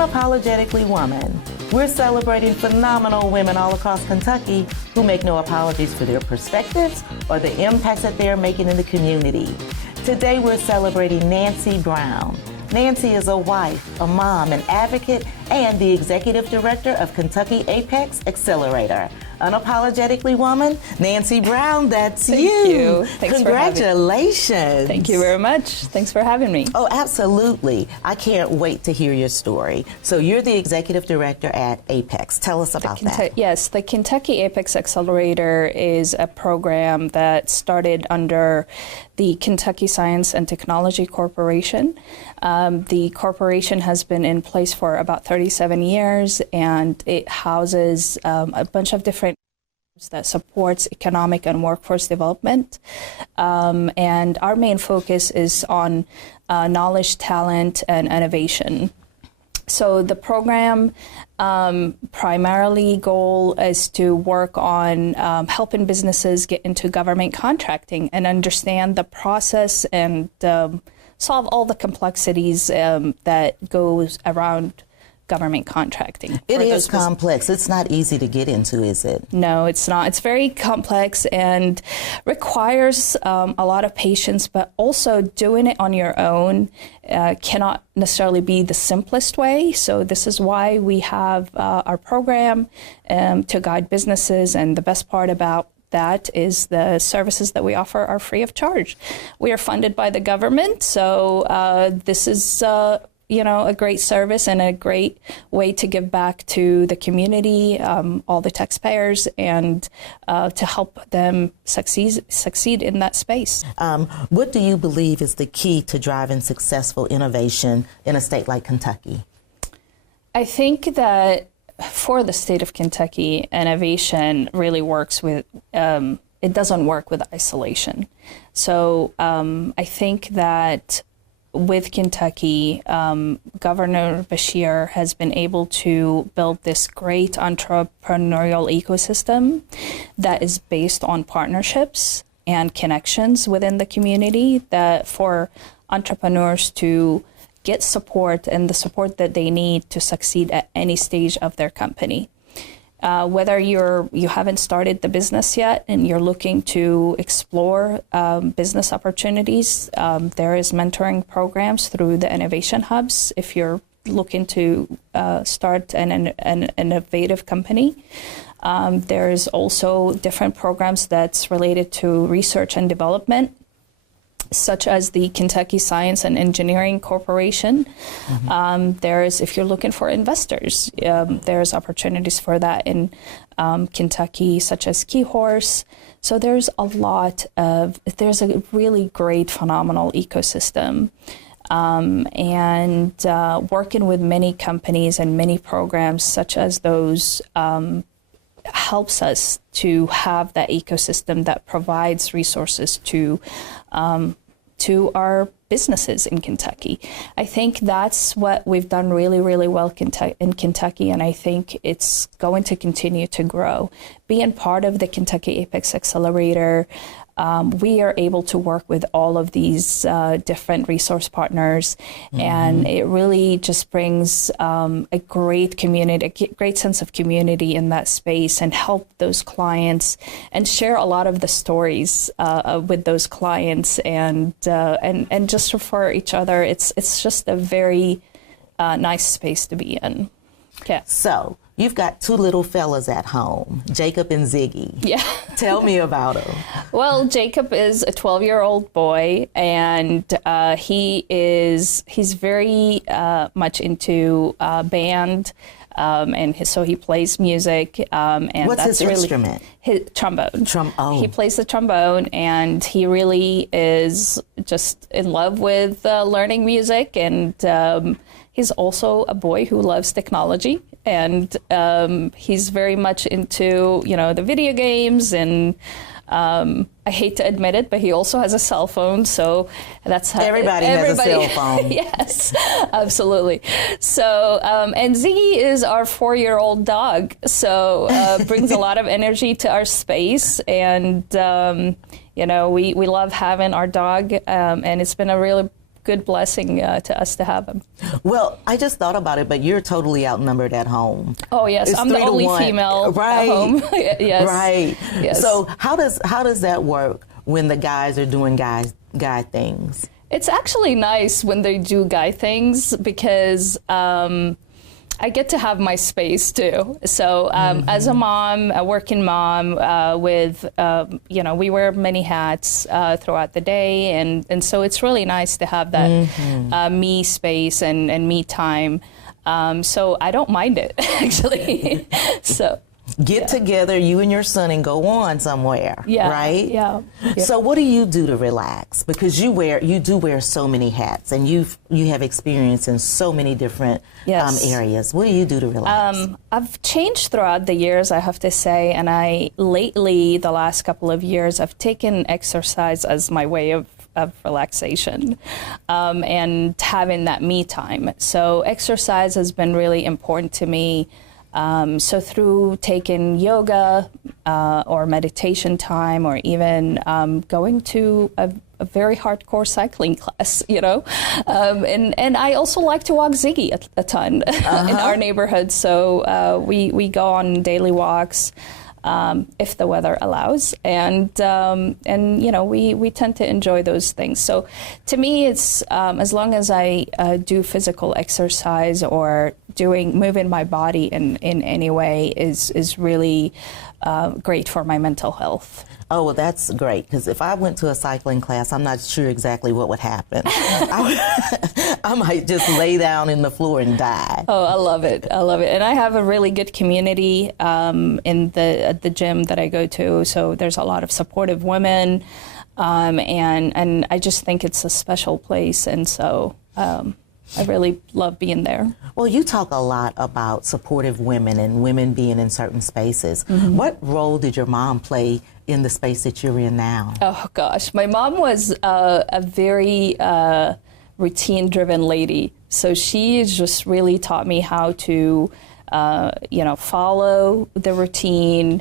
Unapologetically Woman. We're celebrating phenomenal women all across Kentucky who make no apologies for their perspectives or the impacts that they're making in the community. Today we're celebrating Nancy Brown. Nancy is a wife, a mom, an advocate, and the executive director of Kentucky APEX Accelerator. Unapologetically Woman, Nancy Brown, that's Thank you. Thanks Congratulations. Thank you very much. Thanks for having me. Oh, absolutely. I can't wait to hear your story. So you're the executive director at APEX. Tell us about that. Yes, the Kentucky APEX Accelerator is a program that started under the Kentucky Science and Technology Corporation. The corporation has been in place for about 37 years, and it houses a bunch of different that supports economic and workforce development. And our main focus is on knowledge, talent, and innovation. So the program primarily goal is to work on helping businesses get into government contracting and understand the process and solve all the complexities that goes around government contracting. It is complex. It's not easy to get into, is it? No, it's not. It's very complex and requires a lot of patience, but also doing it on your own cannot necessarily be the simplest way. So this is why we have our program to guide businesses, and the best part about that is the services that we offer are free of charge. We are funded by the government, so this is a great service and a great way to give back to the community, all the taxpayers, and to help them succeed in that space. What do you believe is the key to driving successful innovation in a state like Kentucky? I think that for the state of Kentucky, innovation really works with, it doesn't work with isolation. So I think that with Kentucky, Governor Beshear has been able to build this great entrepreneurial ecosystem that is based on partnerships and connections within the community, that for entrepreneurs to get support and the support that they need to succeed at any stage of their company. Whether you haven't started the business yet and you're looking to explore business opportunities, there is mentoring programs through the innovation hubs if you're looking to start an innovative company. There's also different programs that's related to research and development, such as the Kentucky Science and Engineering Corporation. There's, if you're looking for investors, there's opportunities for that in Kentucky, such as Key Horse. So there's there's a really great, phenomenal ecosystem. And working with many companies and many programs such as those helps us to have that ecosystem that provides resources to our businesses in Kentucky. I think that's what we've done really, really well in Kentucky, and I think it's going to continue to grow. Being part of the Kentucky APEX Accelerator, we are able to work with all of these different resource partners, and it really just brings a great community, a great sense of community in that space, and help those clients and share a lot of the stories with those clients, and just for each other. It's just a very nice space to be in. Yeah. So you've got two little fellas at home, Jacob and Ziggy. Yeah. Tell me about them. Well, Jacob is a 12-year-old boy, and he's very much into band, and so he plays music. And what's that's his instrument? His trombone. He plays the trombone, and he really is just in love with learning music, and he's also a boy who loves technology, and he's very much into, the video games, and I hate to admit it, but he also has a cell phone, so that's how everybody has a cell phone. Yes, absolutely. So, and Ziggy is our 4-year-old dog, so brings a lot of energy to our space, and we love having our dog, and it's been a really good blessing to us to have him. Well, I just thought about it, but you're totally outnumbered at home. Oh yes, I'm the only female right. at home. Yes. Right. Yes. So how does that work when the guys are doing guy things? It's actually nice when they do guy things because I get to have my space too. So as a mom, a working mom, with we wear many hats throughout the day, and so it's really nice to have that me space and me time. So I don't mind it actually. So. Get together, you and your son, and go on somewhere, right? Yeah. So what do you do to relax? Because you do wear so many hats, and you have experience in so many different areas. What do you do to relax? I've changed throughout the years, I have to say, and lately, the last couple of years, I've taken exercise as my way of relaxation and having that me time. So exercise has been really important to me. So through taking yoga or meditation time, or even going to a very hardcore cycling class, and I also like to walk Ziggy a ton in our neighborhood. So we go on daily walks if the weather allows, and we tend to enjoy those things. So to me, it's as long as I do physical exercise or moving my body in any way is really great for my mental health. Oh, well, that's great, because if I went to a cycling class, I'm not sure exactly what would happen. I might just lay down in the floor and die. Oh, I love it. And I have a really good community at the gym that I go to. So there's a lot of supportive women, and I just think it's a special place. And so I really love being there. Well, you talk a lot about supportive women and women being in certain spaces. What role did your mom play in the space that you're in now? Oh, gosh. My mom was a very routine-driven lady. So she just really taught me how to, follow the routine,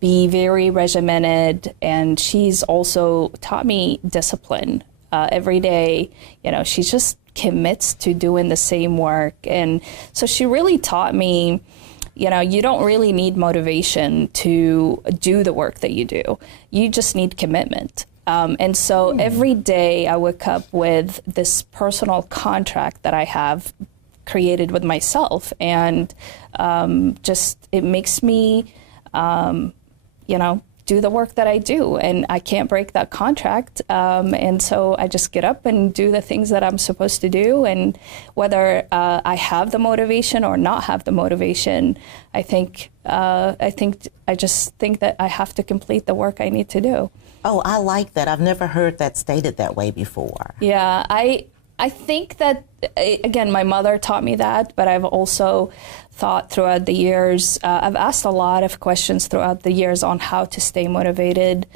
be very regimented. And she's also taught me discipline every day. She just commits to doing the same work. And so she really taught me, you don't really need motivation to do the work that you do. You just need commitment. And so every day I wake up with this personal contract that I have created with myself. And it makes me, do the work that I do, and I can't break that contract. And so I just get up and do the things that I'm supposed to do. And whether I have the motivation or not have the motivation, I just think that I have to complete the work I need to do. Oh, I like that. I've never heard that stated that way before. Yeah, I think that, again, my mother taught me that, but I've also thought throughout the years, I've asked a lot of questions throughout the years on how to stay motivated.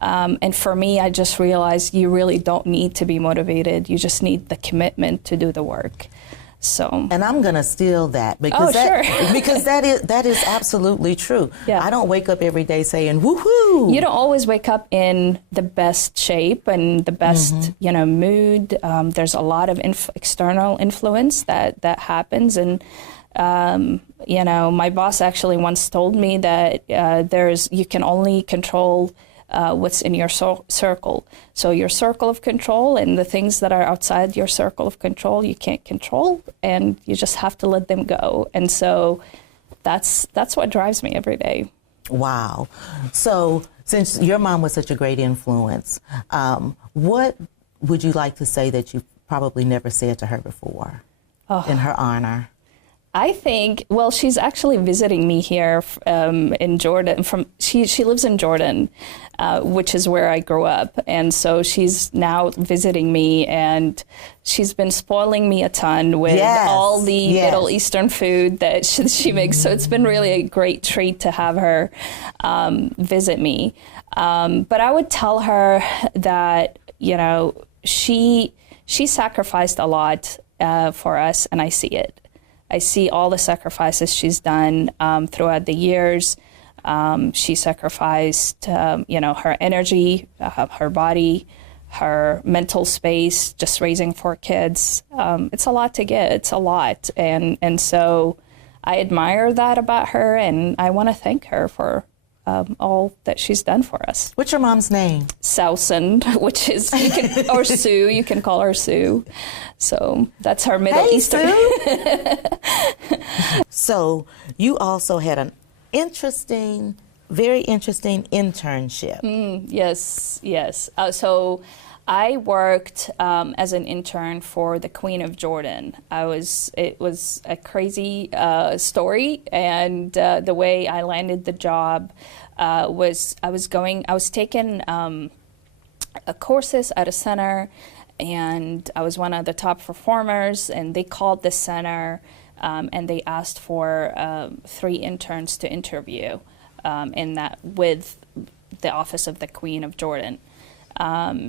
And for me, I just realized you really don't need to be motivated. You just need the commitment to do the work. So. And I'm going to steal that because that is absolutely true. Yeah. I don't wake up every day saying, woohoo. You don't always wake up in the best shape and the best, mood. There's a lot of external influence that happens. And, my boss actually once told me that you can only control what's in your circle. So your circle of control and the things that are outside your circle of control, you can't control, and you just have to let them go. And so that's what drives me every day. Wow. So since your mom was such a great influence, what would you like to say that you probably never said to her before in her honor? I think, well, she's actually visiting me here in Jordan. She lives in Jordan, which is where I grew up. And so she's now visiting me, and she's been spoiling me a ton with all the Middle Eastern food that she makes. So it's been really a great treat to have her visit me. But I would tell her that, she sacrificed a lot for us, and I see it. I see all the sacrifices she's done throughout the years. She sacrificed, her energy, her body, her mental space, just raising 4 kids. It's a lot to get. It's a lot. And so I admire that about her, and I want to thank her for all that she's done for us. What's your mom's name? Sausen, which is, or Sue, you can call her Sue. So that's her Middle Eastern. Sue. So you also had an very interesting internship. Yes. So I worked as an intern for the Queen of Jordan. It was a crazy story, and the way I landed the job was I was taking courses at a center, and I was one of the top performers, and they called the center and they asked for 3 interns to interview with the Office of the Queen of Jordan.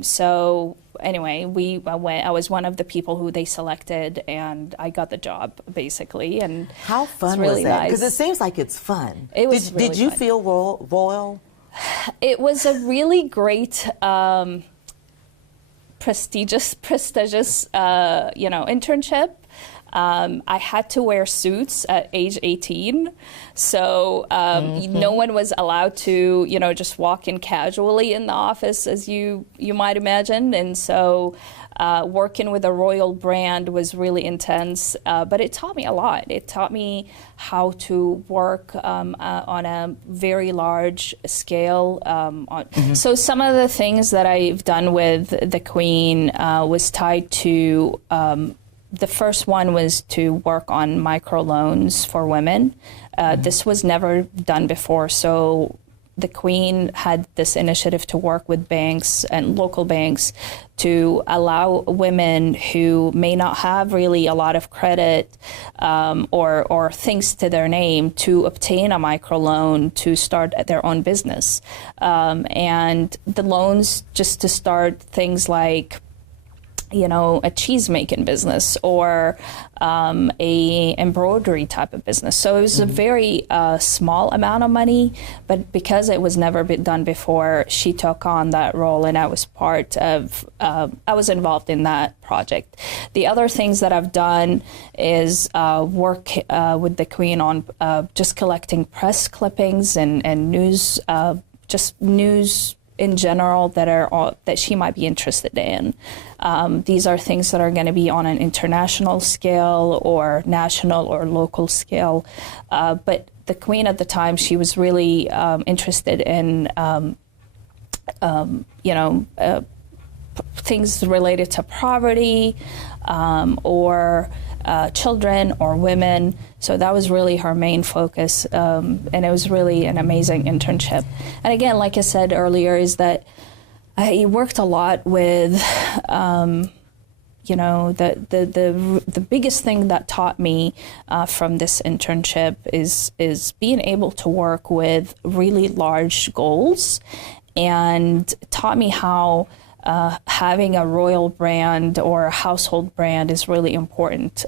So anyway, I was one of the people who they selected, and I got the job basically. And how fun really was that? Because nice. It seems like it's fun. It was. Did you fun. feel royal? It was a really great, prestigious, internship. I had to wear suits at age 18, so no one was allowed to, just walk in casually in the office, as you might imagine. And so working with a royal brand was really intense, but it taught me a lot. It taught me how to work on a very large scale. So some of the things that I've done with the Queen was tied to the first one was to work on microloans for women. This was never done before, so the Queen had this initiative to work with banks and local banks to allow women who may not have really a lot of credit or things to their name to obtain a microloan to start their own business. And the loans just to start things like a cheese making business or a embroidery type of business. So it was a very small amount of money, but because it was never been done before, she took on that role, and I was I was involved in that project. The other things that I've done is work with the Queen on just collecting press clippings and news, just news in general that she might be interested in. These are things that are going to be on an international scale or national or local scale. But the Queen at the time, she was really interested in, things related to poverty or children or women. So that was really her main focus, and it was really an amazing internship. And again, like I said earlier, is that I worked a lot with, the biggest thing that taught me from this internship is being able to work with really large goals, and taught me how having a royal brand or a household brand is really important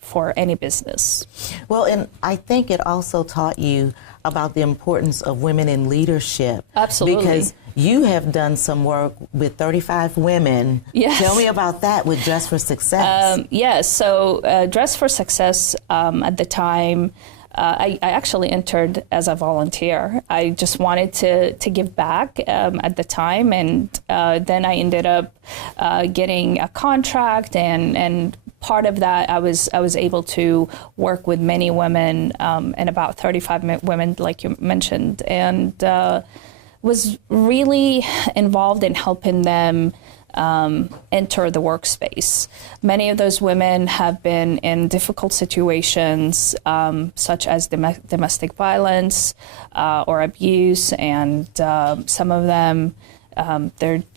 for any business. Well, and I think it also taught you about the importance of women in leadership. Absolutely. Because you have done some work with 35 women. Yes. Tell me about that with Dress for Success. Yes. So Dress for Success at the time, I actually entered as a volunteer. I just wanted to give back at the time, and then I ended up getting a contract, and part of that I was able to work with many women, and about 35 women, like you mentioned, and was really involved in helping them enter the workspace. Many of those women have been in difficult situations, such as domestic violence or abuse, and some of them,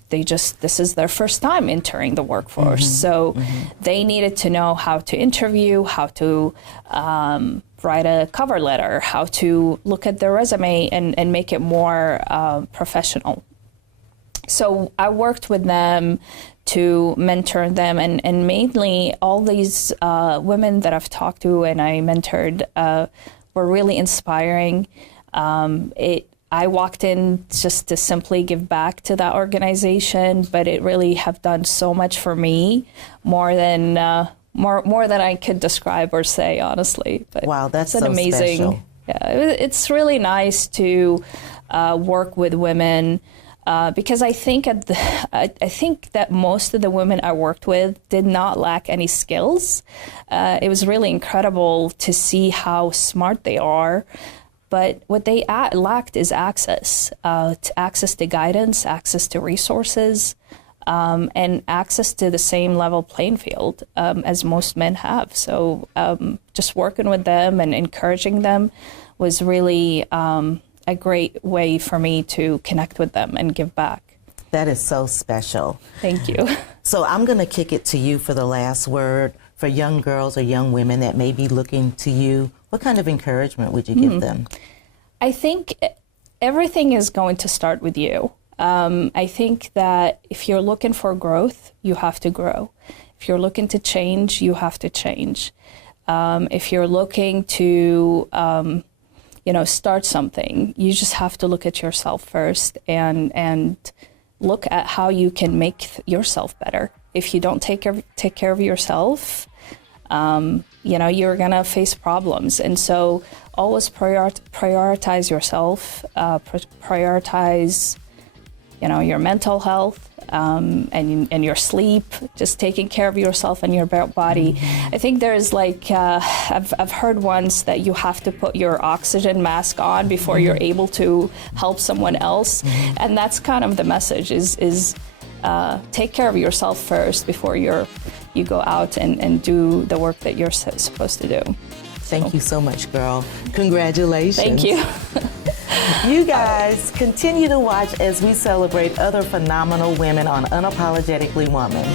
this is their first time entering the workforce. So they needed to know how to interview, how to write a cover letter, how to look at their resume and make it more professional. So I worked with them to mentor them, and mainly all these women that I've talked to and I mentored were really inspiring. I walked in just to simply give back to that organization, but it really have done so much for me, more than I could describe or say, honestly. But wow, that's it's an so amazing. special. Yeah, it's really nice to work with women. Because I think that most of the women I worked with did not lack any skills. It was really incredible to see how smart they are, but what they lacked is access to guidance, access to resources, and access to the same level playing field as most men have. So just working with them and encouraging them was really a great way for me to connect with them and give back. That is so special. Thank you. So I'm going to kick it to you for the last word. For young girls or young women that may be looking to you, what kind of encouragement would you give them? I think everything is going to start with you. I think that if you're looking for growth, you have to grow. If you're looking to change, you have to change. If you're looking to start something, you just have to look at yourself first and look at how you can make yourself better. If you don't take care of yourself, you're gonna face problems. And so always prioritize yourself, prioritize, your mental health, and your sleep, just taking care of yourself and your body. I think there's I've heard once that you have to put your oxygen mask on before you're able to help someone else. And that's kind of the message is take care of yourself first before you go out and do the work that you're supposed to do. Thank you so much, girl. Congratulations. Thank you. You guys continue to watch as we celebrate other phenomenal women on Unapologetically Woman.